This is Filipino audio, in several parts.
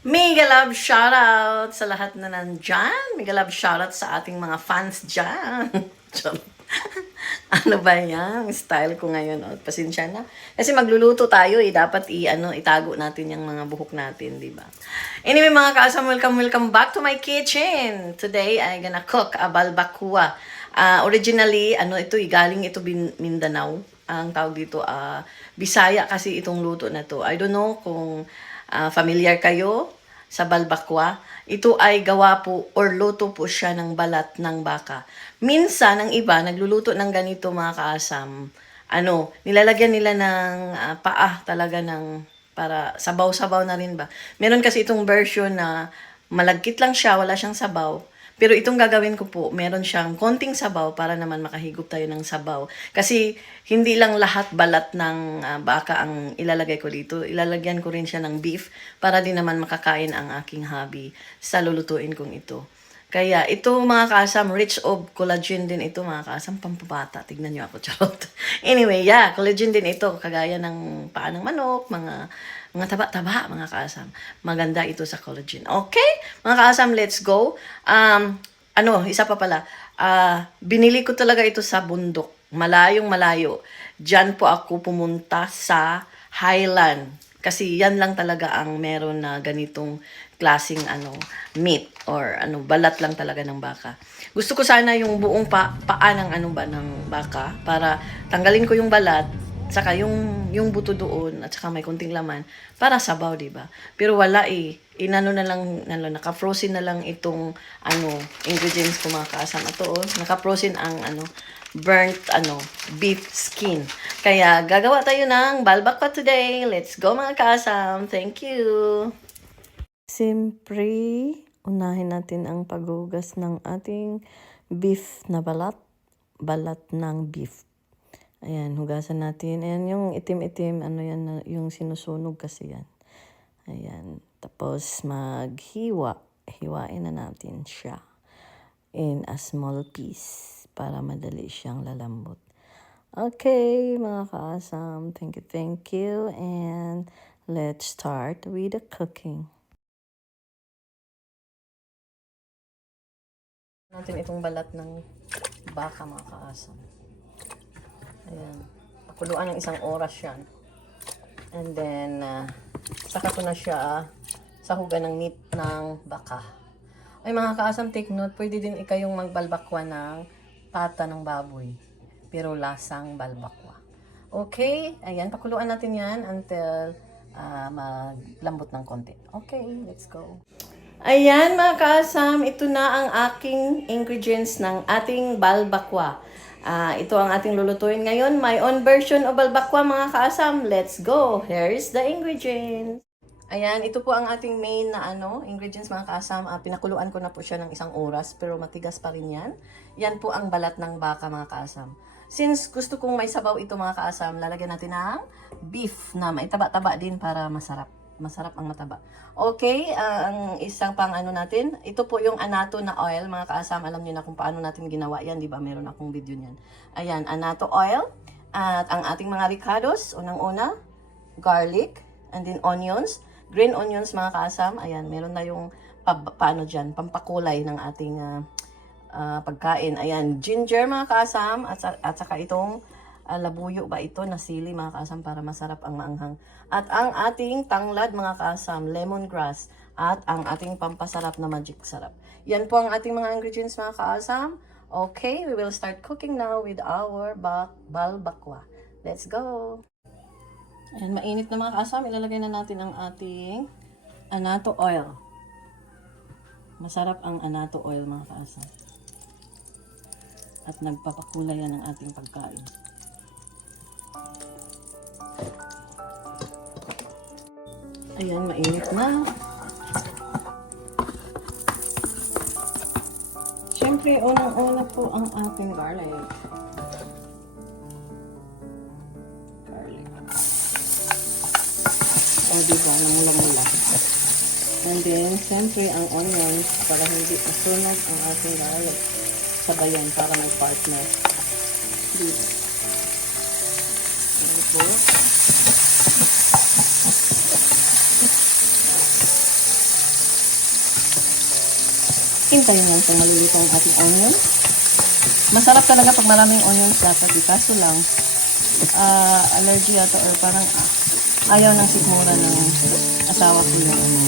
Mega love shoutout sa lahat na nandyan. Mega love shoutout sa ating mga fans dyan. Ano ba yan? Style ko ngayon. Oh, pasensya na. Kasi magluluto tayo eh. Dapat i, ano, itago natin yung mga buhok natin, di ba? Anyway, mga kaasam, welcome, welcome back to my kitchen. Today, I'm gonna cook a balbakua. Ah, originally, ano ito, eh, galing ito Bin- Mindanao. Ang tawag dito, ah, Bisaya kasi itong luto na to. I don't know kung ah, familiar kayo sa balbakwa. Ito ay gawa po or luto po siya ng balat ng baka. Minsan, ang iba, nagluluto ng ganito mga kaasam. Ano, nilalagyan nila ng ah, paa talaga ng para sabaw-sabaw na rin ba. Meron kasi itong version na malagkit lang siya, wala siyang sabaw. Pero itong gagawin ko po, meron siyang konting sabaw para naman makahigop tayo ng sabaw. Kasi hindi lang lahat balat ng ah, baka ang ilalagay ko dito. Ilalagyan ko rin siya ng beef para din naman makakain ang aking hobby sa lulutuin kong ito. Kaya ito mga kasam, rich of collagen din ito mga kasam, pampabata. Tignan nyo ako, charot. anyway, yeah, collagen din ito. Kagaya ng paa ng manok, mga mga taba-taba, mga kaasam. Maganda ito sa collagen. Okay? Mga kaasam, let's go. Um, ano, isa pa pala. Ah, binili ko talaga ito sa bundok. Malayong malayo. Diyan po ako pumunta sa Highland. Kasi yan lang talaga ang meron na ganitong klasing ano meat or ano balat lang talaga ng baka. Gusto ko sana yung buong pa, paa ng ano ba ng baka para tanggalin ko yung balat saka yung yung buto doon at saka may konting laman para sabaw, 'di ba? Pero wala eh. Inano na lang nalo naka-frozen na lang itong ano ingredients ko mga kaasam. Ito oh, naka-frozen ang ano burnt ano beef skin. Kaya gagawa tayo ng balbakwa today. Let's go mga kaasam. Thank you. Siyempre, unahin natin ang paghugas ng ating beef na balat. Balat ng beef. Ayan, hugasan natin. Ayan, yung itim-itim, ano yan, yung sinusunog kasi yan. Ayan. Tapos, maghiwa. Hiwain na natin siya in a small piece para madali siyang lalambot. Okay, mga kaasam. Thank you, thank you. And let's start with the cooking. natin itong balat ng baka mga kaasam. Ayan. Pakuluan ng isang oras yan. And then, uh, saka ko na siya ah, sahugan ng meat ng baka. Ay mga kaasam, take note, pwede din ikayong magbalbakwa ng pata ng baboy. Pero lasang balbakwa. Okay, ayan, pakuluan natin yan until ah, maglambot ng konti. Okay, let's go. Ayan mga kaasam, ito na ang aking ingredients ng ating balbakwa. Ah, ito ang ating lulutuin ngayon. My own version of balbakwa mga kaasam. Let's go! Here's the ingredients. Ayan, ito po ang ating main na ano, ingredients mga kaasam. Ah, pinakuluan ko na po siya ng isang oras pero matigas pa rin yan. Yan po ang balat ng baka mga kaasam. Since gusto kong may sabaw ito mga kaasam, lalagyan natin ng beef na may taba-taba din para masarap. Masarap ang mataba. Okay, ah, ang isang pang ano natin, ito po yung anato na oil. Mga kaasam, alam niyo na kung paano natin ginawa yan, di ba? Meron akong video niyan. Ayan, anato oil. At ang ating mga ricados, unang-una, garlic, and then onions. Green onions, mga kaasam. Ayan, meron na yung pa, paano dyan, pampakulay ng ating ah, ah, pagkain. Ayan, ginger, mga kaasam. At, at saka itong ah, labuyo ba ito na sili mga kaasam para masarap ang maanghang. At ang ating tanglad mga kaasam, lemongrass at ang ating pampasarap na magic sarap. Yan po ang ating mga ingredients mga kaasam. Okay, we will start cooking now with our bak balbakwa. Let's go! Ayan, mainit na mga kaasam. Ilalagay na natin ang ating anato oil. Masarap ang anato oil mga kaasam. At nagpapakulay yan ang ating pagkain. Ayan, mainit na. Siyempre, unang-una po ang ating garlic. Garlic. O, diba? Namula-mula. And then, siyempre, ang onions para hindi masunog ang ating garlic. Sabayan para may partner. Dito. Ayan po. Hintayin mo kung maluluto ang ating onion. Masarap talaga pag maraming onions dapat. Kaso lang, ah, allergy ata or parang ah, ayaw ng sikmura ng asawa ko yung ano.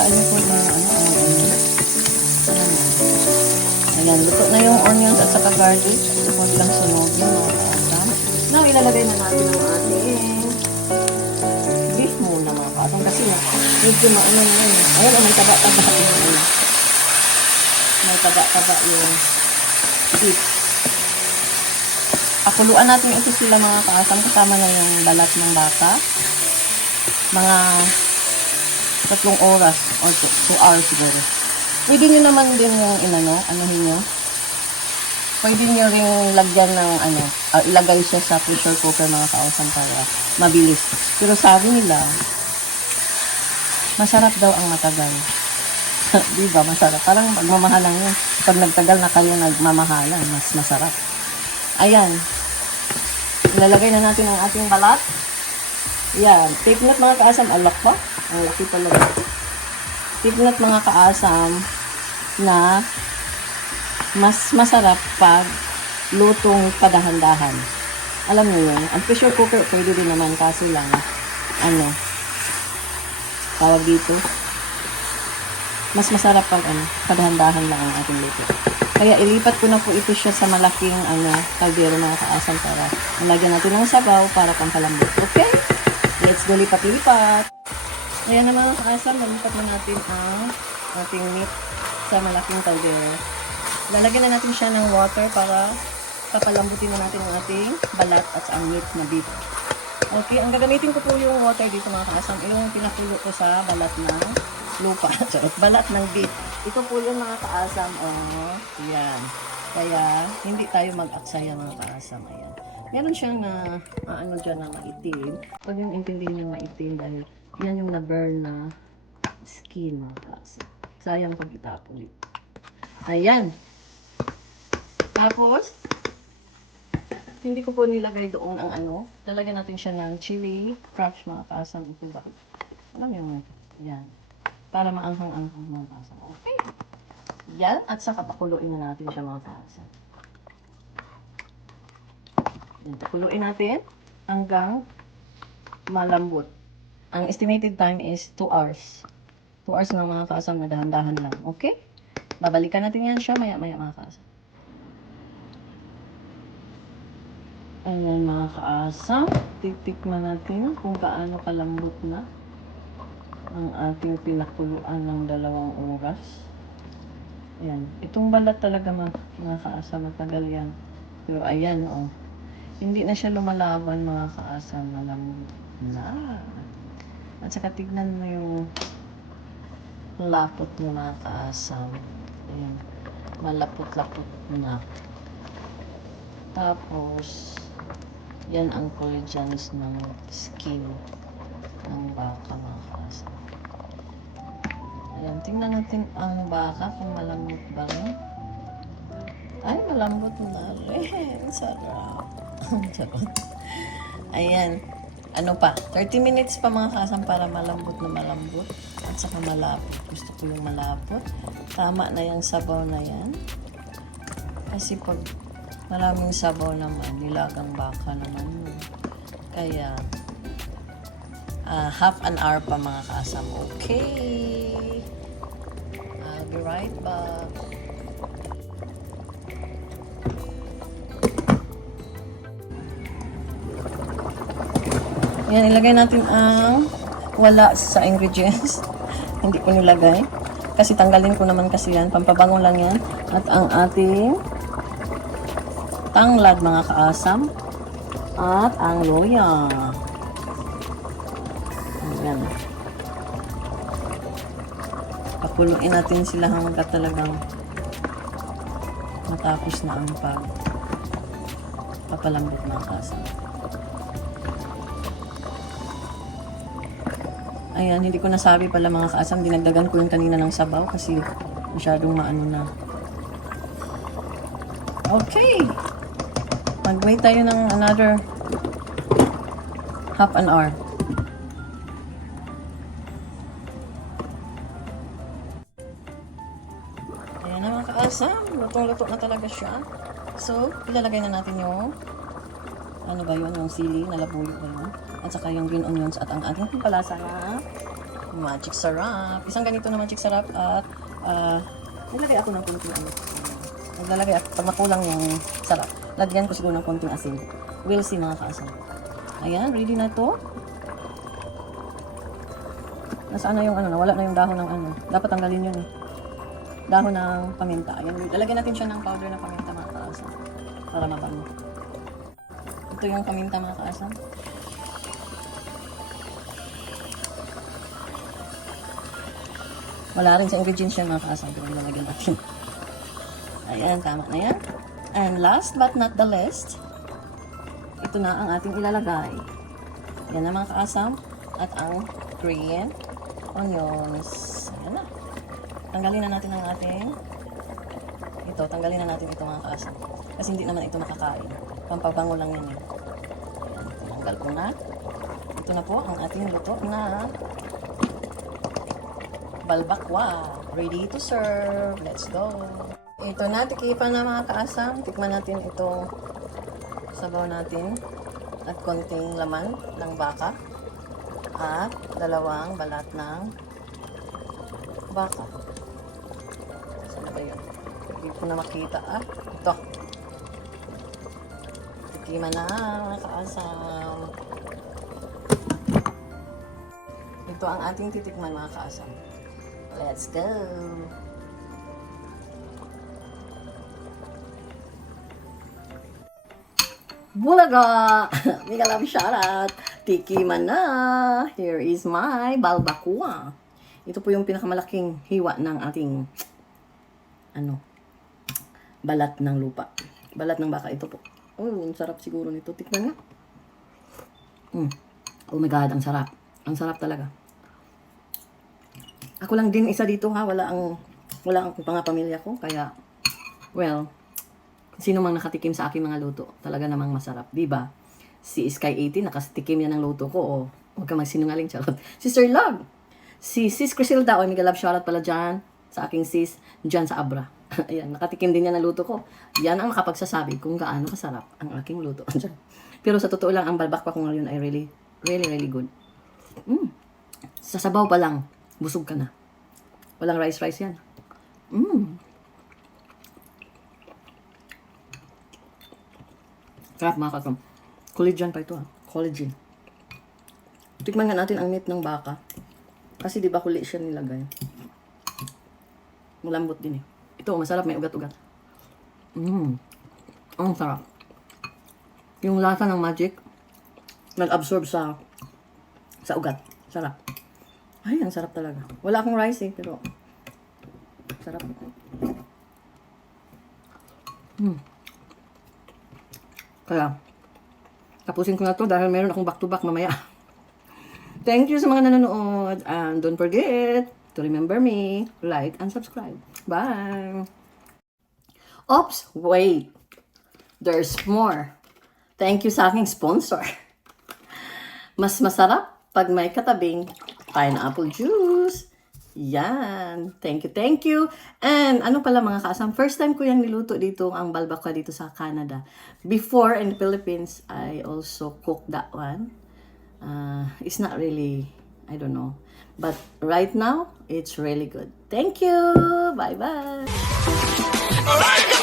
Ayaw ko yung ano, ang onion. Ayan na. Luto na yung onions at saka garlic. Huwag lang sunogin, mga kaasam. Now, ilalagay na natin ang ating beef muna mga kaasam. Kasi na, medyo maano na yun. Ayan, oh, may taba-taba yung ano. May taba-taba yung beef. Pakuluan natin ito sila mga kaasam. Kasama na yung balat ng baka. Mga tatlong oras or two, two hours siguro. Pwede nyo naman din yung inano, anuhin nyo. Pwede nyo rin lagyan ng ano, ah, ilagay siya sa pressure cooker mga kausam para mabilis. Pero sabi nila, masarap daw ang matagal. Di ba? Masarap. Parang magmamahalan yun. Pag nagtagal na kayo nagmamahalan, mas masarap. Ayan. Ilalagay na natin ang ating balat. Yan. Take note mga kaasam. Alak pa. Ang laki talaga. Take note mga kaasam na mas masarap pag lutong padahan-dahan. Alam niyo yun. Ang pressure cooker pwede din naman kaso lang ano tawag dito mas masarap pag ano, padahan-dahan lang ang ating luto. Kaya ilipat ko na po ito siya sa malaking ano, kaldero mga kaasam para malagyan natin ng sabaw para pampalambot. Okay? Let's go lipat-lipat. Ayan na mga kaasam, nalipat na natin ang ating meat sa malaking kaldero. Lalagyan na natin siya ng water para papalambutin na natin ang ating balat at ang meat na beef. Okay, ang gagamitin ko po yung water dito mga kaasam, yung pinakulo ko sa balat ng lupa. Charot, balat ng beef. Ito po yung mga kaasam, oh. Yan. Kaya, hindi tayo mag-aksaya mga kaasam. Ayan. Meron siyang ah, ano dyan na maitim. Huwag yung intindihin yung maitim dahil yan yung na-burn na skin mga kaasam. Sayang pag itapon. Ayan. Tapos, hindi ko po nilagay doon ang ano. Lalagyan natin siya ng chili, crush mga kasam. Ito ba? Alam mo. Yan. Para maanghang-anghang mga kasam. Okay. Yan. At saka pakuluin na natin siya mga kasam. Yan. Pakuluin natin hanggang malambot. Ang estimated time is 2 hours. 2 hours lang mga kasam na dahan-dahan lang. Okay? Babalikan natin yan siya maya-maya mga kasam. Ayan mga kaasam, titikman natin kung gaano kalambot na ang ating pinakuluan ng dalawang oras. Ayan, itong balat talaga mga, mga kaasam, matagal yan. Pero ayan oh, hindi na siya lumalaban mga kaasam, malambot na. At saka tignan mo yung lapot mo mga kaasam. Ayan, malapot-lapot na. Tapos, yan ang collagens ng skin ng baka mga Ayan, tingnan natin ang baka kung malambot ba. Ay, malambot na rin. Sarap. Sarap. Ayan. Ano pa? 30 minutes pa mga kasam para malambot na malambot. At saka malapot. Gusto ko yung malapot. Tama na yung sabaw na yan. Kasi pag maraming sabaw naman, nilagang baka naman yun. Kaya, ah, half an hour pa mga kasam. Okay. Be right back. Yan, ilagay natin ang wala sa ingredients. Hindi ko nilagay. Kasi tanggalin ko naman kasi yan. Pampabango lang yan. At ang ating tanglad mga kaasam at ang loya. Ayan. Pakuluin natin sila hanggat talagang matapos na ang pag papalambot mga kaasam. Ayan, hindi ko nasabi pala mga kaasam. Dinagdagan ko yung kanina ng sabaw kasi masyadong maano na. Okay. Mag-wait tayo ng another half an hour. Lutong-luto na talaga siya. So, ilalagay na natin yung ano ba yun, yung sili na labuyo ba yun? At saka yung green onions at ang ating pampalasa na magic sarap. Isang ganito na magic sarap at ah, nilagay ako ng konting ano. Naglalagay ako, pag makulang yung sarap, lagyan ko siguro ng konting asin. We'll see mga kaasam. Ayan, ready na to. Nasaan na yung ano, nawala na yung dahon ng ano. Dapat tanggalin yun eh. Dahon ng paminta. Ayan, lalagyan natin siya ng powder na paminta mga kaasam. Para mabango. Ito yung paminta mga kaasam. Wala rin sa ingredients yan mga kaasam. Pero lalagyan natin. Ayan, tama na yan. And last but not the least, ito na ang ating ilalagay. Yan na mga kaasam. At ang green onions. Tanggalin na natin ang ating ito. Tanggalin na natin ito mga kaasam. Kasi hindi naman ito makakain. Pampabango lang yan. eh. Ayan, ko na. Ito na po ang ating luto na balbakwa. Ready to serve. Let's go. Ito na, tikipan na mga kaasam. Tikman natin ito sabaw natin at konting laman ng baka at dalawang balat ng baka. Ko na makita ah. Ito. Tikiman na kaasam. Ito ang ating titikman mga kaasam. Let's go! Bulaga! Mega love shoutout! Tikiman na! Here is my balbakua. Ito po yung pinakamalaking hiwa ng ating ano balat ng lupa. Balat ng baka ito po. Oh, ang sarap siguro nito. Tikman nga. Mm. Oh my God, ang sarap. Ang sarap talaga. Ako lang din isa dito ha. Wala ang wala ang mga pamilya ko. Kaya, well, sino mang nakatikim sa aking mga luto, talaga namang masarap, di ba? Si Sky 80, nakatikim yan ng luto ko, o huwag ka magsinungaling, charot. Si Sir Love, si Sis Crisilda, o may love shoutout pala dyan, sa aking sis, dyan sa Abra. Ayan, nakatikim din yan ng luto ko. Yan ang makapagsasabi kung gaano kasarap ang aking luto. Pero sa totoo lang, ang balbakwa ko ngayon ay really, really, really good. Mm. Sa sabaw pa lang, busog ka na. Walang rice-rice yan. Mm. Sarap mga katrom. Collagen pa ito ha. Collagen. Tikman nga natin ang meat ng baka. Kasi di ba huli siya nilagay. Malambot din eh. Ito, masarap. May ugat-ugat. Mmm. Ang sarap. Yung lasa ng magic, nag-absorb sa sa ugat. Sarap. Ay, ang sarap talaga. Wala akong rice eh, pero sarap. Mm. Kaya, tapusin ko na to dahil meron akong back-to-back mamaya. Thank you sa mga nanonood. And don't forget to remember me, like, and subscribe. Bye! Oops, wait. There's more. Thank you sa aking sponsor. Mas masarap pag may katabing pineapple juice. Yan. Thank you, thank you. And ano pala mga kaasam, first time ko yung niluto dito, ang balbaka dito sa Canada. Before in the Philippines, I also cooked that one. Uh, it's not really, I don't know. But right now, it's really good. Thank you. Bye-bye. Alright,